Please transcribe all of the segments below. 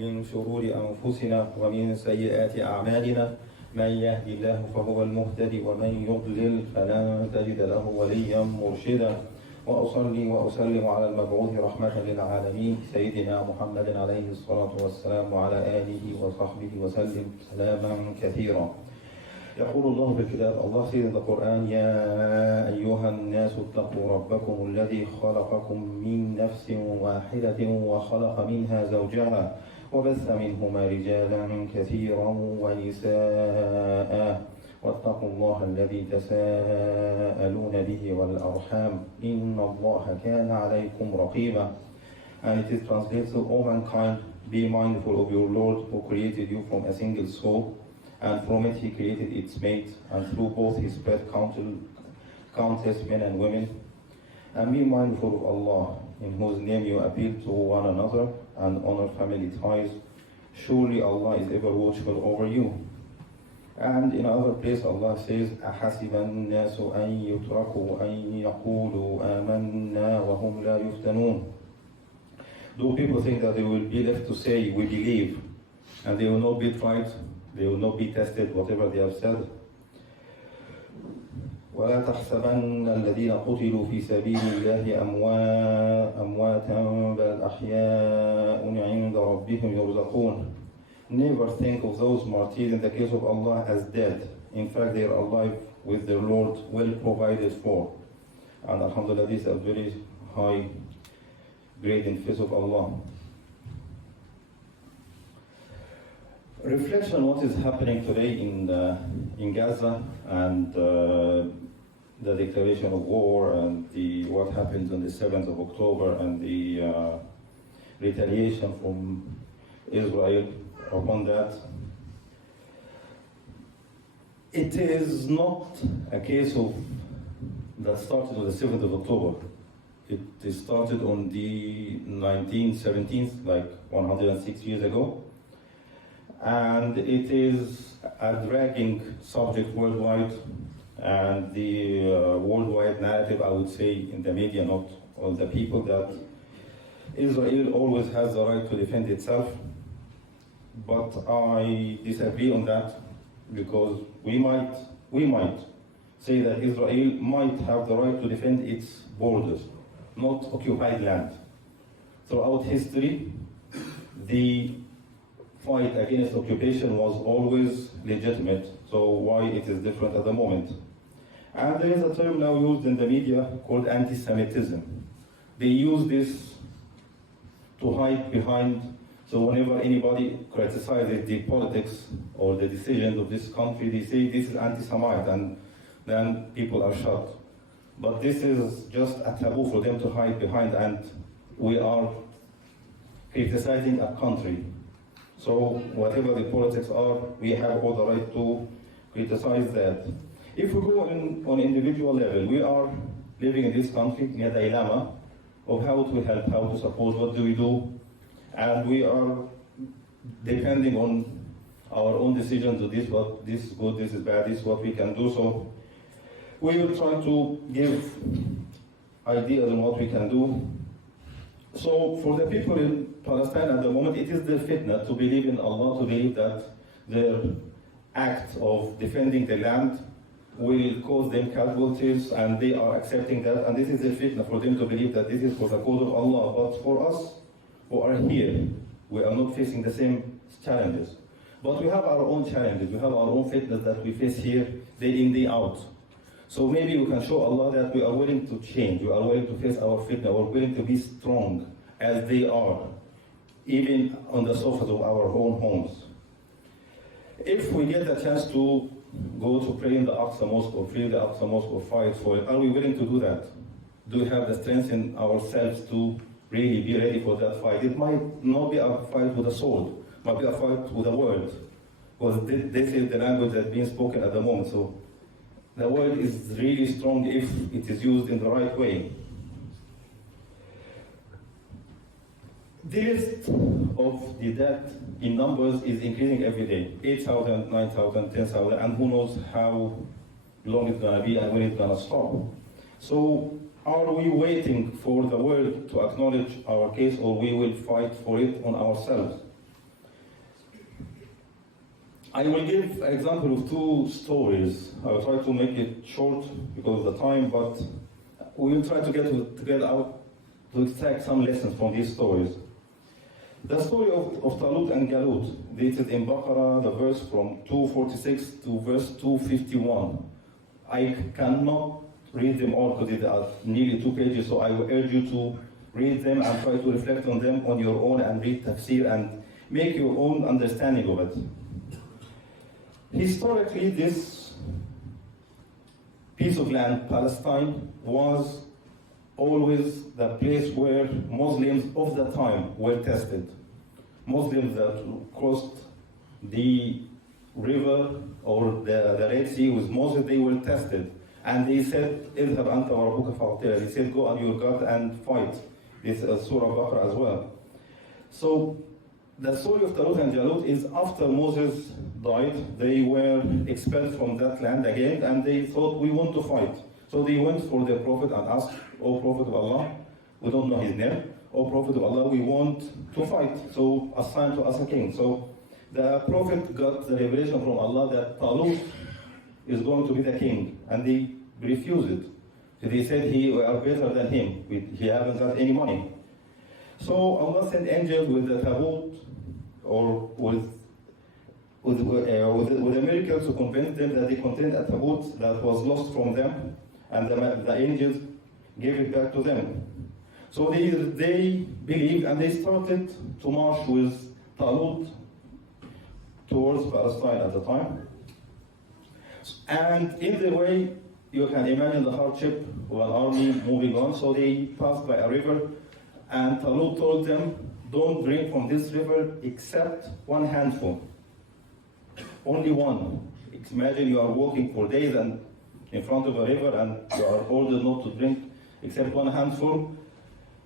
من شرور أنفسنا ومن سيئات أعمالنا من يهدي الله فهو المهتدي ومن يضلل فلن تجد له وليا مرشدا وأصلي وأسلم على المبعوث رحمة للعالمين سيدنا محمد عليه الصلاة والسلام وعلى آله وصحبه وسلم سلاما كثيرا. يقول الله في الكتاب الله says in the Quran يا أيها الناس اتقوا ربكم الذي خلقكم من نفس واحدة وخلق منها زوجها وبث منهما رجالا كثيرا ونساء واتقوا الله الذي تساءلون به والأرحام إن الله كان عليكم رقيبا. And it is translated, O mankind, be mindful of your Lord who created you from a single soul, and from it he created its mate, and through both he spread countless men and women. And be mindful of Allah, in whose name you appeal to one another and honor family ties. Surely Allah is ever watchful over you. And in another place Allah says, أَحَسِبَ النَّاسُ أَن يُتْرَكُوا أَن يَقُولُوا آمَنَّا وَهُمْ لَا يُفْتَنُونَ. Do people think that they will be left to say, we believe, and they will not be tried, they will not be tested, whatever they have said? ولا تحسبن الذين قتلوا في سبيل الله أمواتا بل أحياء عند ربهم يرزقون. Never think of those martyrs in the case of Allah as dead. In fact, they are alive with their Lord, well provided for. And alhamdulillah, this is a very high grade in the face of Allah. Reflection on what is happening today in Gaza and the declaration of war and what happened on the 7th of October and the retaliation from Israel upon that. It is not a case of that started on the 7th of October. It started on the 1917th, like 106 years ago. And it is a dragging subject worldwide, and the worldwide narrative, I would say, in the media, not all the people, that Israel always has the right to defend itself. But I disagree on that, because we might say that Israel might have the right to defend its borders, not occupied land. Throughout history, the fight against occupation was always legitimate, so why it is different at the moment? And there is a term now used in the media called anti-Semitism. They use this to hide behind, so whenever anybody criticizes the politics or the decisions of this country, they say this is anti-Semite, and then people are shot. But this is just a taboo for them to hide behind, and we are criticizing a country. So whatever the politics are, we have all the right to criticize that. If we go on individual level, we are living in this country in a dilemma of how to help, how to support, what do we do, and we are depending on our own decisions of this is good, this is bad, this is what we can do. So we will try to give ideas on what we can do. So for the people in Palestine at the moment, it is their fitna to believe in Allah, to believe that their act of defending the land will cause them casualties, and they are accepting that, and this is their fitna for them to believe that this is for the cause of Allah. But for us who are here, we are not facing the same challenges. But we have our own challenges, we have our own fitnas that we face here day in, day out. So maybe we can show Allah that we are willing to change, we are willing to face our fitna, we are willing to be strong as they are, even on the sofas of our own homes. If we get a chance to go to pray in the Aqsa Mosque or free the Aqsa Mosque or fight for it, are we willing to do that? Do we have the strength in ourselves to really be ready for that fight? It might not be a fight with a sword, it might be a fight with a word, because this is the language that's being spoken at the moment. So the word is really strong if it is used in the right way. The list of the death in numbers is increasing every day. 8,000, 9,000, 10,000, and who knows how long it's going to be and when it's going to stop. So are we waiting for the world to acknowledge our case, or we will fight for it on ourselves? I will give an example of two stories. I will try to make it short because of the time, but we will try to get out to extract some lessons from these stories. The story of Talut and Galut, dated in Baqarah, the verse from 246 to verse 251. I cannot read them all because they are nearly 2 pages, so I will urge you to read them and try to reflect on them on your own and read tafsir and make your own understanding of it. Historically, this piece of land, Palestine, was always the place where Muslims of the time were tested. Muslims that crossed the river or the Red Sea with Moses, they were tested. And they said, اذهب أنت وربك فاقتلا. They said, go on your God and fight. This is Surah Baqarah as well. So the story of Talut and Jalut is after Moses died, they were expelled from that land again, and they thought, we want to fight. So they went for their prophet and asked, O Prophet of Allah, we don't know his name, O Prophet of Allah, we want to fight, so assign to us a king. So the prophet got the revelation from Allah that Talut is going to be the king, and they refused it. So they said, we are better than him, he hasn't got any money. So Allah sent angels with the tabut, or with the miracles to convince them that they contained a tabut that was lost from them, and the angels gave it back to them. So they believed, and they started to march with Talut towards Palestine at the time. And in the way, you can imagine the hardship of an army moving on. So they passed by a river, and Talut told them, don't drink from this river except one handful. Only one. Imagine you are walking for days and in front of a river, and you are ordered not to drink except one handful.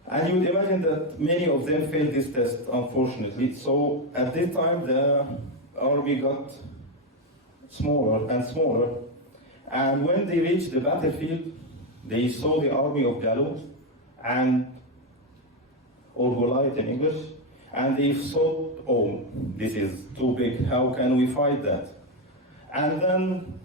And you would imagine that many of them failed this test, unfortunately. So at this time, the army got smaller and smaller. And when they reached the battlefield, they saw the army of Jalut, or Goliath in English, and they thought, oh, this is too big, how can we fight that? And then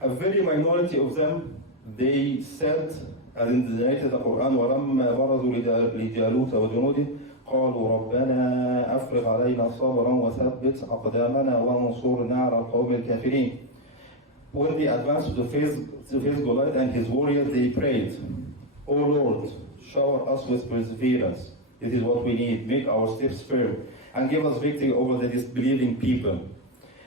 a very minority of them, they said, as in the narrated the Quran, وَلَمَّا بَرَزُوا لِجَالُوتَ وَجُنُودِهِ قَالُوا رَبَّنَا أَفْرِغْ عَلَيْنَا صَبْرًا وَثَبِّتْ أَقْدَامَنَا وَانصُرْنَا عَلَى الْقَوْمِ الْكَافِرِينَ. When they advanced to face Goliath and his warriors, they prayed, O Lord, shower us with perseverance. This is what we need. Make our steps firm and give us victory over the disbelieving people.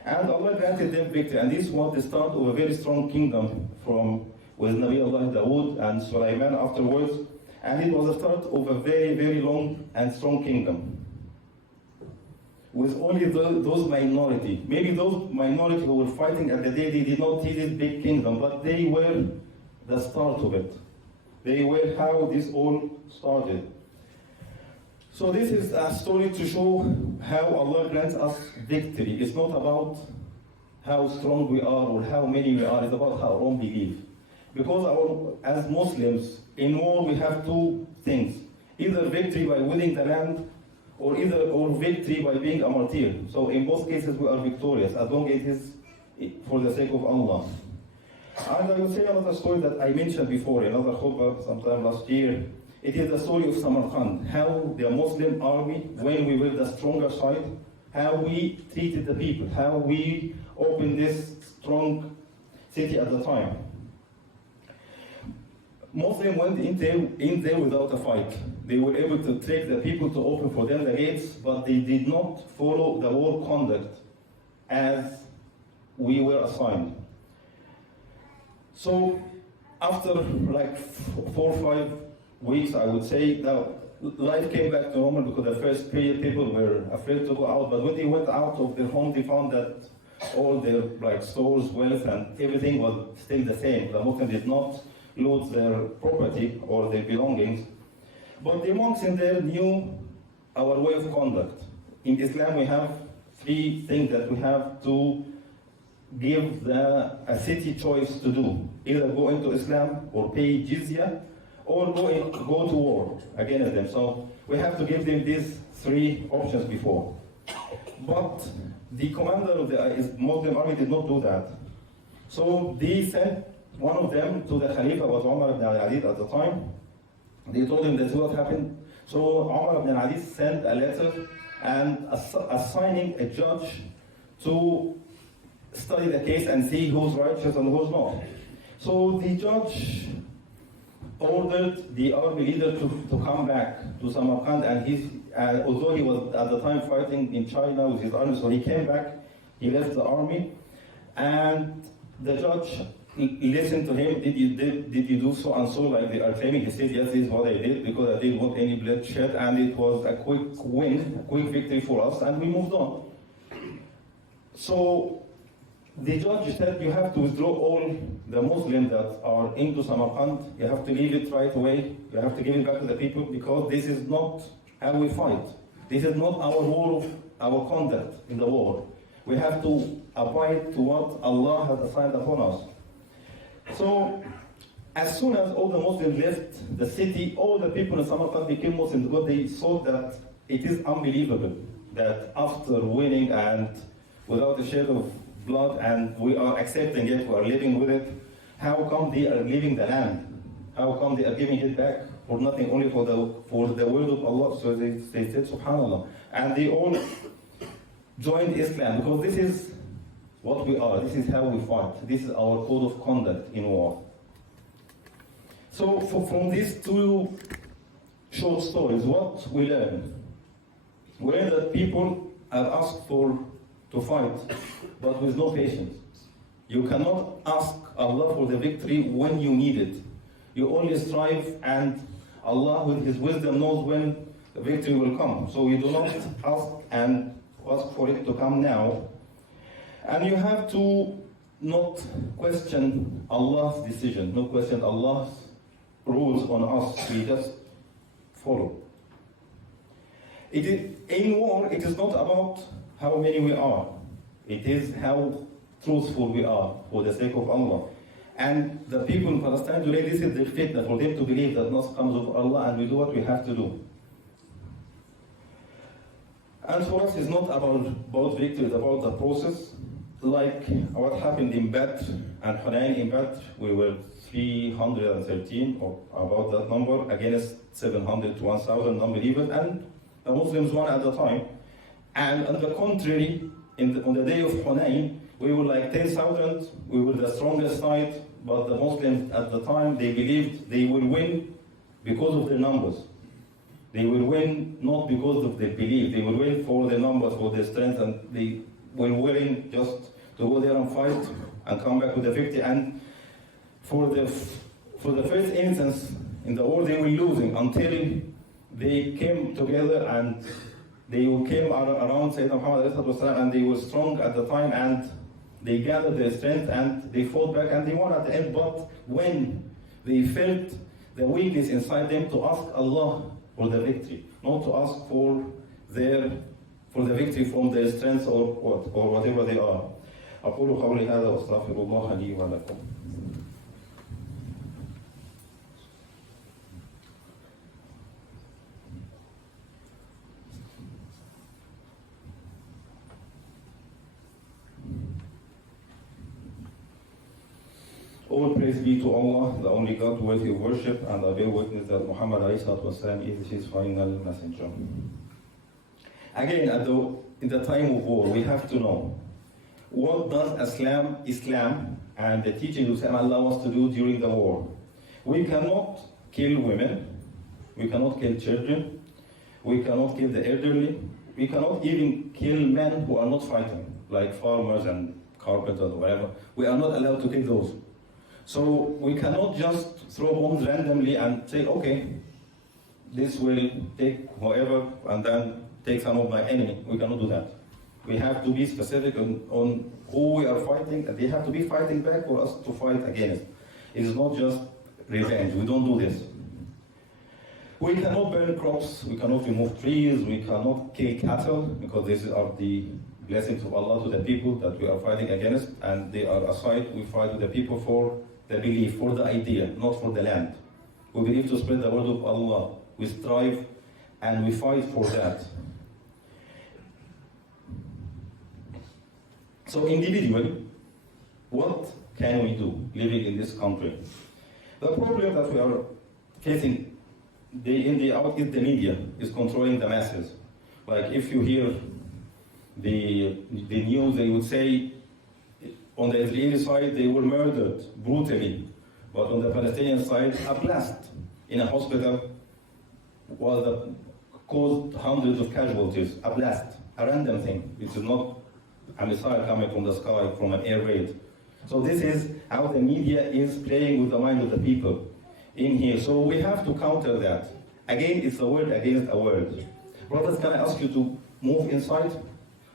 And Allah granted them victory. And this was the start of a very strong kingdom with Nabi Allah Dawood and Sulaiman afterwards. And it was the start of a very, very long and strong kingdom. With only those minority. Maybe those minority who were fighting at the day, they did not see this big kingdom, but they were the start of it. They were how this all started. So this is a story to show how Allah grants us victory. It's not about how strong we are or how many we are, it's about our own belief. Because as Muslims, in war we have two things. Either victory by winning the land, or victory by being a martyr. So in both cases we are victorious, as long as it is for the sake of Allah. And I will say another story that I mentioned before, another khutbah sometime last year. It is the story of Samarkand, how the Muslim army, when we were the stronger side, how we treated the people, how we opened this strong city at the time. Muslims went in there without a fight. They were able to trick the people to open for them the gates, but they did not follow the war conduct as we were assigned. So after like 4 or 5 weeks, I would say, that life came back to normal, because the first period people were afraid to go out. But when they went out of their home, they found that all their stores, wealth, and everything was still the same. The Muslims did not lose their property or their belongings. But the monks in there knew our way of conduct. In Islam, we have 3 things that we have to give a city choice to do. Either go into Islam, or pay jizya, or go to war against them. So we have to give them these 3 options before. But the commander of the Muslim army did not do that. So they sent one of them to the Khalifa, was Omar Medani at the time. They told him that's what happened. So Omar Medani sent a letter and assigning a judge to study the case and see who's righteous and who's not. So the judge ordered the army leader to come back to Samarkand, and although he was at the time fighting in China with his army, so he came back, he left the army, and the judge listened to him. Did you do so and so like they are claiming? He said, yes, this is what I did because I didn't want any bloodshed, and it was a quick win, a quick victory for us, and we moved on. So the judge said, you have to withdraw all the Muslims that are into Samarkand. You have to leave it right away. You have to give it back to the people, because this is not how we fight. This is not our war of our conduct in the war. We have to abide to what Allah has assigned upon us. So, as soon as all the Muslims left the city, all the people in Samarkand became Muslims, because they saw that it is unbelievable that after winning and without a shade of blood, and we are accepting it, we are living with it, how come they are leaving the land? How come they are giving it back for nothing, only for the word of Allah? So they said, subhanallah. And they all joined Islam, because this is what we are, this is how we fight, this is our code of conduct in war. So from these two short stories, what we learn? We learn that people are asked to fight, but with no patience. You cannot ask Allah for the victory when you need it. You only strive, and Allah with His wisdom knows when the victory will come. So you do not ask for it to come now. And you have to not question Allah's decision, not question Allah's rules on us. We just follow. In war, it is not about how many we are. It is how truthful we are for the sake of Allah. And the people in Palestine today, this is their fitna, for them to believe that nothing comes of Allah, and we do what we have to do. And for us, it's not about victory, it's about the process. Like what happened in Badr and Hunayn. In Badr, we were 313, or about that number, against 700 to 1,000 non-believers, and the Muslims won at the time. And on the contrary, on the day of Hunayn, we were like 10,000, we were the strongest side, but the Muslims at the time, they believed they will win because of their numbers. They will win not because of their belief, they will win for their numbers, for their strength, and they were willing just to go there and fight and come back with the victory. And for the first instance in the war, they were losing until they came together and they came around Sayyidina Muhammad and they were strong at the time, and they gathered their strength and they fought back and they won at the end. But when they felt the weakness inside them, to ask Allah for the victory, not to ask for the victory from their strength or whatever they are. أقول قولي هذا وأستغفر الله لي ولكم. All praise be to Allah, the only God worthy of worship, and I bear witness that Muhammad ﷺ is his final messenger. Again, in the time of war, we have to know, what does Islam and the teachings of Allah allow us to do during the war? We cannot kill women, we cannot kill children, we cannot kill the elderly, we cannot even kill men who are not fighting, like farmers and carpenters or whatever. We are not allowed to kill those. So we cannot just throw bombs randomly and say, okay, this will take whoever and then take some of my enemy. We cannot do that. We have to be specific on who we are fighting, and they have to be fighting back for us to fight against. It is not just revenge. We don't do this. We cannot burn crops, we cannot remove trees, we cannot kill cattle, because these are the blessings of Allah to the people that we are fighting against, and they are aside. We fight with the people for the belief, for the idea, not for the land. We believe to spread the word of Allah. We strive and we fight for that. So individually, what can we do living in this country? The problem that we are facing day in, day out is the media is controlling the masses. Like if you hear the news, they would say on the Israeli side they were murdered brutally, but on the Palestinian side a blast in a hospital caused hundreds of casualties. A blast, a random thing. It is not a missile coming from the sky from an air raid. So this is how the media is playing with the mind of the people in here. So we have to counter that. Again, it's a word against a word. Brothers, can I ask you to move inside?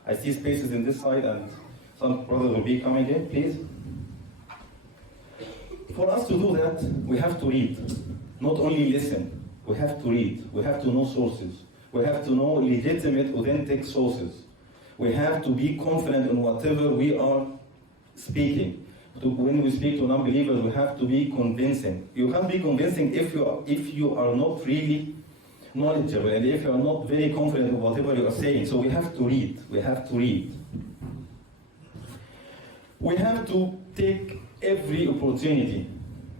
I see spaces in this side and some brothers will be coming in, please. For us to do that, we have to read. Not only listen, we have to read. We have to know sources. We have to know legitimate, authentic sources. We have to be confident in whatever we are speaking. When we speak to non-believers, we have to be convincing. You can't be convincing if you are not really knowledgeable and if you are not very confident in whatever you are saying. So we have to read. We have to read. We have to take every opportunity.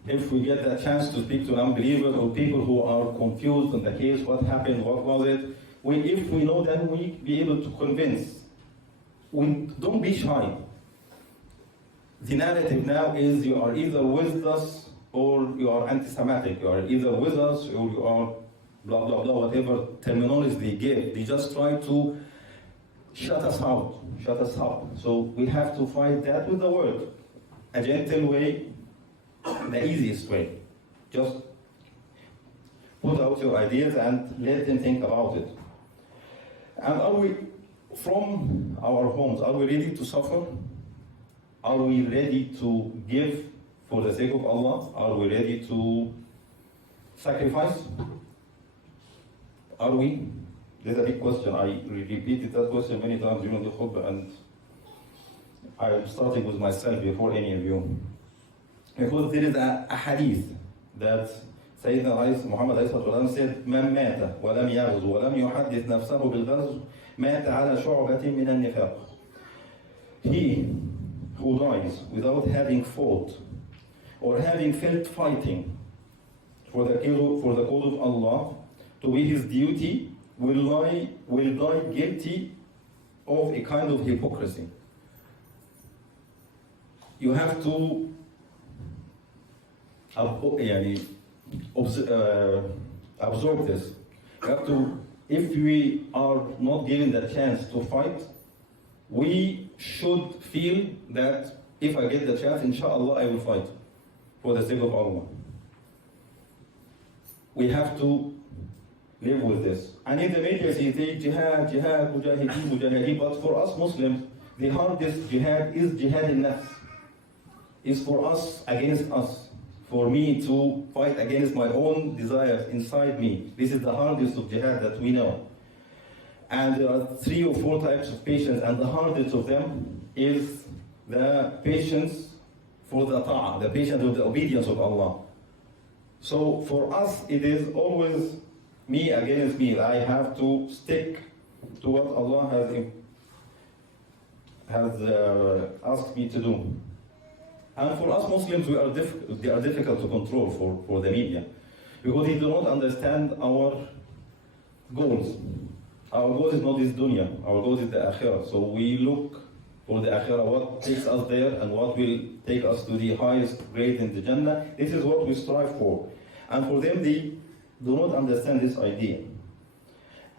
If we get a chance to speak to non-believers or people who are confused on the case, what happened, what was it, if we know, then we be able to convince. Don't be shy. The narrative now is you are either with us or you are anti-Semitic. You are either with us or you are blah, blah, blah, whatever terminology they give. They just try to shut us out. So we have to fight that with the word. A gentle way, the easiest way. Just put out your ideas and let them think about it. And are we, from our homes, are we ready to suffer? Are we ready to give for the sake of Allah? Are we ready to sacrifice? Are we? There's a big question. I repeated that question many times during the khutbah, and I'm starting with myself before any of you. Because there is a hadith that Sayyidina Muhammad said, من مات ولم يغزو ولم يحدث نفسه بالغزو مات على شعبة من النفاق. He who dies without having fought or having felt fighting for the cause of Allah to be his duty will die guilty of a kind of hypocrisy. You have to absorb this. You have to, if we are not given the chance to fight, we should feel that if I get the chance, inshallah, I will fight for the sake of Allah. We have to live with this. And in the media, they say jihad, mujahideen, but for us Muslims, the hardest jihad is jihad in-nafs. Is for us against us. For me to fight against my own desires inside me. This is the hardest of jihad that we know. And there are 3 or 4 types of patience, and the hardest of them is the patience for the ta'ah, the patience of the obedience of Allah. So for us, it is always me against me. I have to stick to what Allah has asked me to do. And for us Muslims, they are difficult to control for the media, because they do not understand our goals. Our goal is not this dunya, our goal is the akhirah. So we look for the akhirah, what takes us there and what will take us to the highest grade in the Jannah. This is what we strive for. And for them, they do not understand this idea.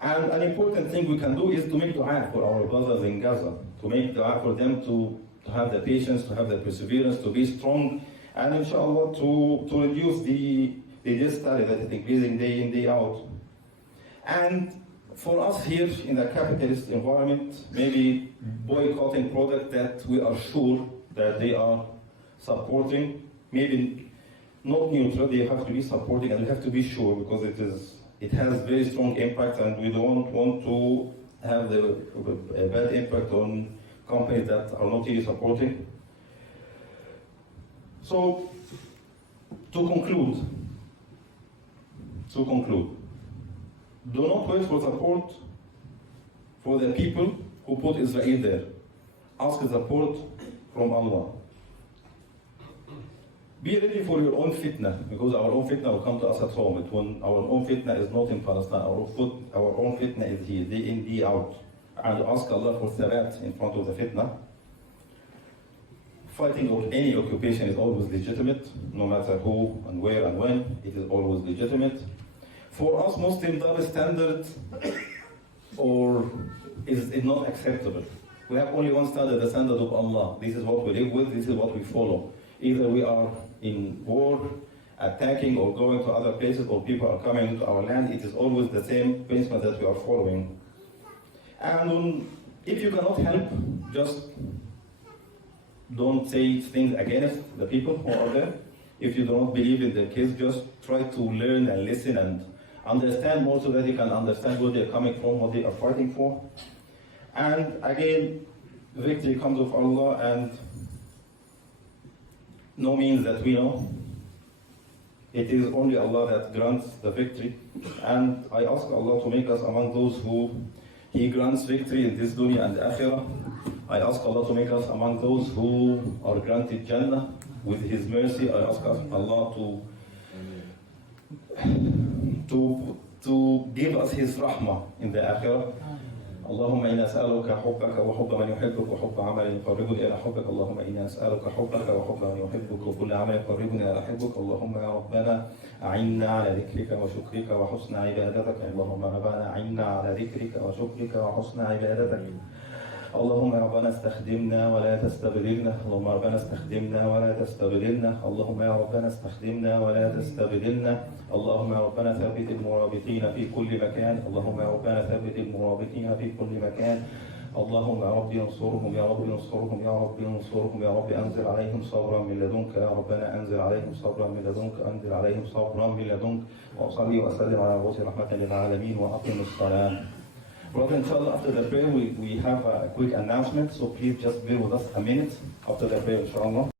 And an important thing we can do is to make dua for our brothers in Gaza, to make dua for them to have the patience, to have the perseverance, to be strong, and inshallah to reduce the death tally that is increasing day in, day out. And for us here in the capitalist environment, maybe boycotting products that we are sure that they are supporting, maybe not neutral, they have to be supporting, and we have to be sure, because it has very strong impact, and we don't want to have a bad impact on companies that are not really supporting. So, to conclude, do not wait for support for the people who put Israel there. ask support from Allah. Be ready for your own fitna, because our own fitna will come to us at home. When our own fitna is not in Palestine, our own fitna is here, day in, day out. And ask Allah for thabat in front of the fitna. Fighting of any occupation is always legitimate, no matter who and where and when, it is always legitimate. For us Muslims, double standard is not acceptable. We have only one standard, the standard of Allah. This is what we live with, this is what we follow. Either we are in war, attacking or going to other places, or people are coming into our land, it is always the same principle that we are following. And if you cannot help, just don't say things against the people who are there. If you don't believe in their case, just try to learn and listen and understand more so that you can understand where they're coming from, what they are fighting for. And again, victory comes of Allah, and no means that we know. It is only Allah that grants the victory. And I ask Allah to make us among those who He grants victory in this dunya and akhirah. I ask Allah to make us among those who are granted Jannah with His mercy. I ask Allah to give us His rahmah in the akhirah. اللهم إنا نسألك حبك وحب من يحبك وحب عمل يقربنا إلى حبك. اللهم إنا نسألك حبك وحب من يحبك وكل عمل يقربنا إلى حبك. اللهم يا ربنا أعنا على ذكرك وشكرك وحسن عبادتك. اللهم ربنا أعنا على ذكرك وشكرك وحسن عبادتك. اللهم يا ربنا استخدمنا ولا تستبدلنا. اللهم ربنا استخدمنا ولا تستبدلنا. اللهم يا ربنا استخدمنا ولا تستبدلنا. اللهم يا ربنا ثبت المرابطين في كل مكان. اللهم يا ربنا ثبت المرابطين في كل مكان. اللهم يا رب انصرهم، يا رب انصرهم، يا رب انصرهم، يا رب انزل عليهم صبرا من لدنك. يا ربنا انزل عليهم صبرا من لدنك، انزل عليهم صبرا من لدنك. واصلي واسلم على رسول رحمة للعالمين واقم الصلاة. Brother, inshallah, after the prayer we have a quick announcement, so please just bear with us a minute after the prayer, inshallah.